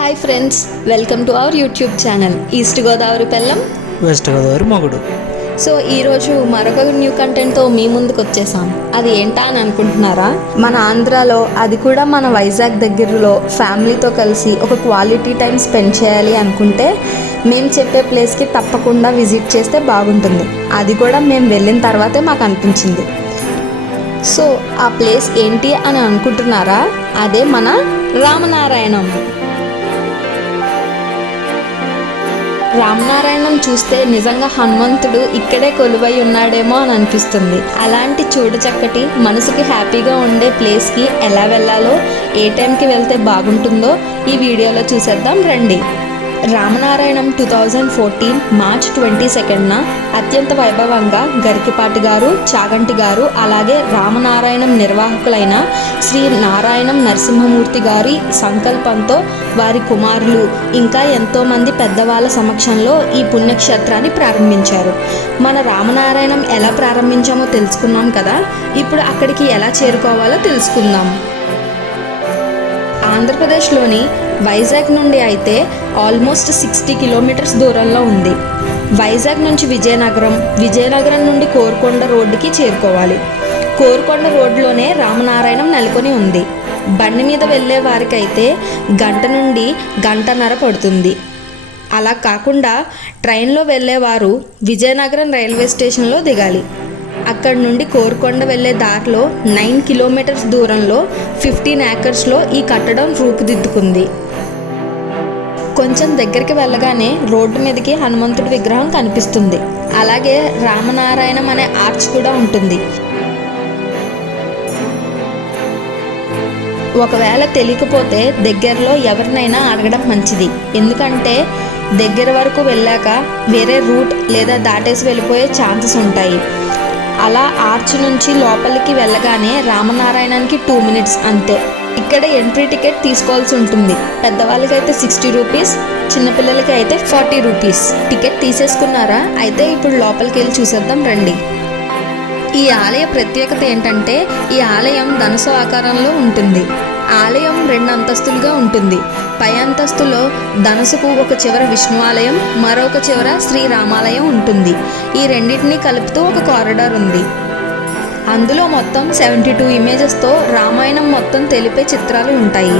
Hi friends, welcome to our YouTube channel east Godavari పెళ్ళం west Godavari మొగుడు. So ఈరోజు మరొక న్యూ కంటెంట్తో మీ ముందుకు వచ్చేసాం. అది ఏంటా అని అనుకుంటున్నారా? మన ఆంధ్రాలో, అది కూడా మన వైజాగ్ దగ్గరలో ఫ్యామిలీతో కలిసి ఒక క్వాలిటీ టైం స్పెండ్ చేయాలి అనుకుంటే మేము చెప్పే ప్లేస్కి తప్పకుండా విజిట్ చేస్తే బాగుంటుంది. అది కూడా మేము వెళ్ళిన తర్వాతే మాకు అనిపించింది. సో ఆ ప్లేస్ ఏంటి అని అనుకుంటున్నారా? అదే మన రామనారాయణం. రామనారాయణం చూస్తే నిజంగా హనుమంతుడు ఇక్కడే కొలువై ఉన్నాడేమో అని అనిపిస్తుంది. అలాంటి చూడచక్కటి మనసుకి హ్యాపీగా ఉండే ప్లేస్కి ఎలా వెళ్ళాలో, ఏ టైంకి వెళ్తే బాగుంటుందో ఈ వీడియోలో చూసేద్దాం రండి. రామనారాయణం 2014 మార్చ్ 22న అత్యంత వైభవంగా గరికిపాటి గారు, చాగంటి గారు, అలాగే రామనారాయణం నిర్వాహకులైన శ్రీ నారాయణం నరసింహమూర్తి గారి సంకల్పంతో వారి కుమారులు ఇంకా ఎంతోమంది పెద్దవాళ్ళ సమక్షంలో ఈ పుణ్యక్షేత్రాన్ని ప్రారంభించారు. మన రామనారాయణం ఎలా ప్రారంభించామో తెలుసుకున్నాం కదా, ఇప్పుడు అక్కడికి ఎలా చేరుకోవాలో తెలుసుకుందాం. ఆంధ్రప్రదేశ్లోని వైజాగ్ నుండి అయితే ఆల్మోస్ట్ 60 కిలోమీటర్స్ దూరంలో ఉంది. వైజాగ్ నుంచి విజయనగరం నుండి కోరుకొండ రోడ్డుకి చేరుకోవాలి. కోరుకొండ రోడ్లోనే రామనారాయణం నెలకొని ఉంది. బండి మీద వెళ్ళే వారికైతే గంట నుండి గంటన్నర పడుతుంది. అలా కాకుండా ట్రైన్లో వెళ్ళేవారు విజయనగరం రైల్వే స్టేషన్లో దిగాలి. అక్కడి నుండి కోరుకొండ వెళ్ళే దారిలో 9 కిలోమీటర్స్ దూరంలో 15 ఏకర్స్లో ఈ కట్టడం రూపుదిద్దుకుంది. కొంచెం దగ్గరికి వెళ్ళగానే రోడ్డు మీదకి హనుమంతుడి విగ్రహం కనిపిస్తుంది. అలాగే రామనారాయణం అనే ఆర్చ్ కూడా ఉంటుంది. ఒకవేళ తెలియకపోతే దగ్గరలో ఎవరినైనా అడగడం మంచిది. ఎందుకంటే దగ్గర వరకు వెళ్ళాక వేరే రూట్ లేదా దాటేసి వెళ్ళిపోయే ఛాన్సెస్ ఉంటాయి. అలా ఆర్చ్ నుంచి లోపలికి వెళ్ళగానే రామనారాయణానికి 2 మినిట్స్ అంతే. ఇక్కడ ఎంట్రీ టికెట్ తీసుకోవాల్సి ఉంటుంది. పెద్దవాళ్ళకైతే 60 రూపీస్, చిన్నపిల్లలకి అయితే 40 రూపీస్. టికెట్ తీసేసుకున్నారా? అయితే ఇప్పుడు లోపలికి వెళ్ళి చూసేద్దాం రండి. ఈ ఆలయ ప్రత్యేకత ఏంటంటే ఈ ఆలయం ధనుసు ఆకారంలో ఉంటుంది. ఆలయం 2 అంతస్తులుగా ఉంటుంది. పై అంతస్తులో ధనుసుకు ఒక చివర విష్ణు ఆలయం, మరొక చివర శ్రీరామాలయం ఉంటుంది. ఈ రెండింటినీ కలుపుతూ ఒక కారిడార్ ఉంది. అందులో మొత్తం 72 ఇమేజెస్తో రామాయణం మొత్తం తెలిపే చిత్రాలు ఉంటాయి.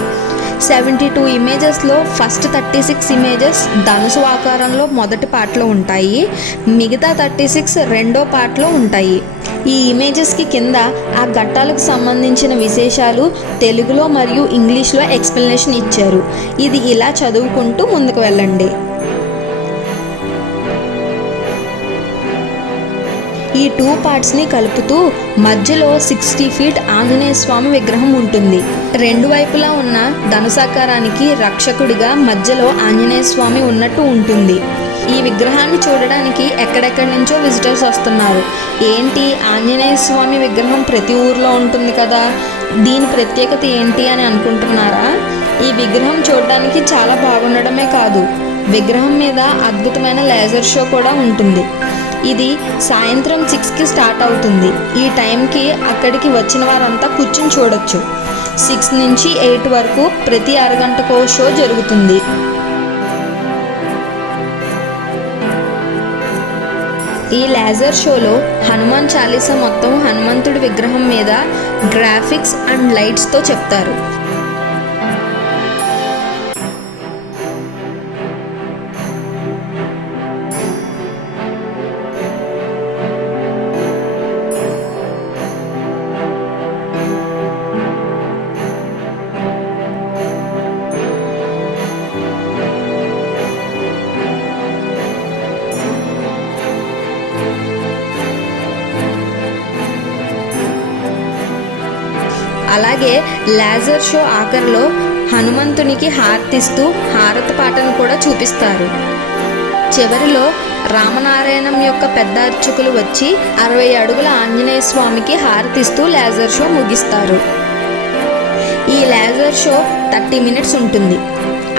72 ఇమేజెస్లో ఫస్ట్ 36 ఇమేజెస్ ధనుసు ఆకారంలో మొదటి పార్ట్లో ఉంటాయి. మిగతా 36 రెండో పార్ట్లో ఉంటాయి. ఈ ఇమేజెస్కి కింద ఆ ఘట్టాలకు సంబంధించిన విశేషాలు తెలుగులో మరియు ఇంగ్లీష్లో ఎక్స్ప్లెనేషన్ ఇచ్చారు. ఇది ఇలా చదువుకుంటూ ముందుకు వెళ్ళండి. ఈ 2 పార్ట్స్ని కలుపుతూ మధ్యలో 60 ఫీట్ ఆంజనేయ స్వామి విగ్రహం ఉంటుంది. 2 వైపులా ఉన్న ధనుసాకారానికి రక్షకుడిగా మధ్యలో ఆంజనేయ స్వామి ఉన్నట్టు ఉంటుంది. ఈ విగ్రహాన్ని చూడడానికి ఎక్కడెక్కడి నుంచో విజిటర్స్ వస్తున్నారు. ఏంటి, ఆంజనేయ స్వామి విగ్రహం ప్రతి ఊర్లో ఉంటుంది కదా, దీని ప్రత్యేకత ఏంటి అని అనుకుంటున్నారా? ఈ విగ్రహం చూడడానికి చాలా బాగుండడమే కాదు, విగ్రహం మీద అద్భుతమైన లేజర్ షో కూడా ఉంటుంది. ఇది సాయంత్రం 6కి స్టార్ట్ అవుతుంది. ఈ టైంకి అక్కడికి వచ్చిన వారంతా కూర్చుని చూడొచ్చు. 6 నుంచి 8 వరకు ప్రతి అరగంటకో షో జరుగుతుంది. ఈ లేజర్ షోలో హనుమాన్ చాలీసా మొత్తం హనుమంతుడి విగ్రహం మీద గ్రాఫిక్స్ అండ్ లైట్స్తో చెప్తారు. అలాగే లేజర్ షో ఆఖరిలో హనుమంతునికి హారతిస్తూ హారతి పాటను కూడా చూపిస్తారు. చివరిలో రామనారాయణం యొక్క పెద్ద అర్చకులు వచ్చి 60 అడుగుల ఆంజనేయ స్వామికి హారతిస్తూ లేజర్ షో ముగిస్తారు. ఈ లేజర్ షో 30 మినిట్స్ ఉంటుంది.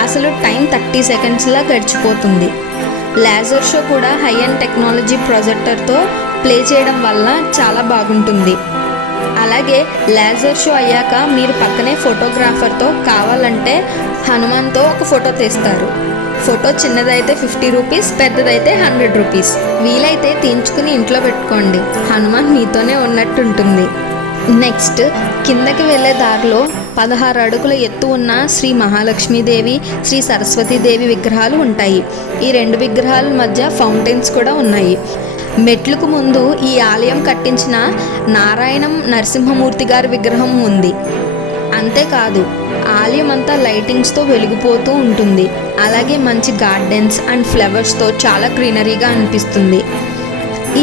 అసలు టైం 30 సెకండ్స్లా గడిచిపోతుంది. లేజర్ షో కూడా హై అండ్ టెక్నాలజీ ప్రొజెక్టర్తో ప్లే చేయడం వల్ల చాలా బాగుంటుంది. అలాగే లేజర్ షో అయ్యాక మీరు పక్కనే ఫోటోగ్రాఫర్తో కావాలంటే హనుమాన్తో ఒక ఫోటో తీస్తారు. ఫోటో చిన్నదైతే 50 రూపీస్, పెద్దదైతే 100 రూపీస్. వీలైతే తీయించుకుని ఇంట్లో పెట్టుకోండి, హనుమాన్ మీతోనే ఉన్నట్టుంటుంది. నెక్స్ట్ కిందకి వెళ్ళే దారిలో 16 అడుగుల ఎత్తు ఉన్న శ్రీ మహాలక్ష్మీదేవి, శ్రీ సరస్వతీదేవి విగ్రహాలు ఉంటాయి. ఈ 2 విగ్రహాల మధ్య ఫౌంటైన్స్ కూడా ఉన్నాయి. మెట్లకు ముందు ఈ ఆలయం కట్టించిన నారాయణం నరసింహమూర్తి గారి విగ్రహం ఉంది. అంతేకాదు ఆలయం అంతా లైటింగ్స్తో వెలిగిపోతూ ఉంటుంది. అలాగే మంచి గార్డెన్స్ అండ్ ఫ్లవర్స్తో చాలా గ్రీనరీగా అనిపిస్తుంది.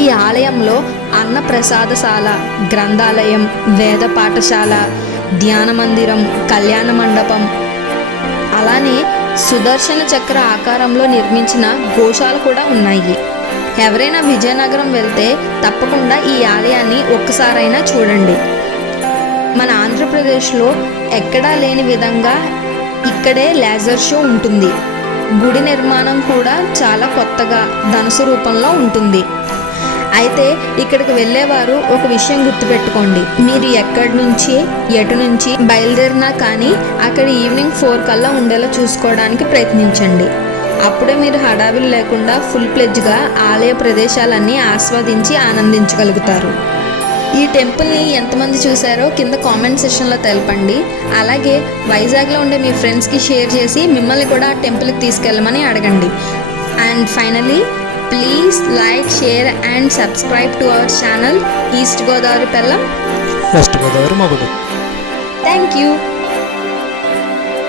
ఈ ఆలయంలో అన్న ప్రసాదశాల, గ్రంథాలయం, వేద పాఠశాల, ధ్యాన మందిరం, కళ్యాణ మండపం, అలానే సుదర్శన చక్ర ఆకారంలో నిర్మించిన గోశాల కూడా ఉన్నాయి. ఎవరైనా విజయనగరం వెళ్తే తప్పకుండా ఈ ఆలయాన్ని ఒక్కసారైనా చూడండి. మన ఆంధ్రప్రదేశ్లో ఎక్కడా లేని విధంగా ఇక్కడే లేజర్ షో ఉంటుంది. గుడి నిర్మాణం కూడా చాలా కొత్తగా ధనుసు రూపంలో ఉంటుంది. అయితే ఇక్కడికి వెళ్ళేవారు ఒక విషయం గుర్తుపెట్టుకోండి, మీరు ఎక్కడి నుంచి ఎటు నుంచి బయలుదేరినా కానీ అక్కడ ఈవినింగ్ 4 కల్లా ఉండేలా చూసుకోవడానికి ప్రయత్నించండి. అప్పుడే మీరు హడావిడి లేకుండా ఫుల్ ప్లెడ్జ్గా ఆలయ ప్రదేశాలన్నీ ఆస్వాదించి ఆనందించగలుగుతారు. ఈ టెంపుల్ని ఎంతమంది చూసారో కింద కామెంట్ సెక్షన్లో తెలపండి. అలాగే వైజాగ్లో ఉండే మీ ఫ్రెండ్స్కి షేర్ చేసి మిమ్మల్ని కూడా ఆ టెంపుల్కి తీసుకెళ్ళమని అడగండి. And finally please like, share and subscribe to our channel east Godavari పెల్లం, వెస్ట్ గోదావరి మగుడు. Thank you.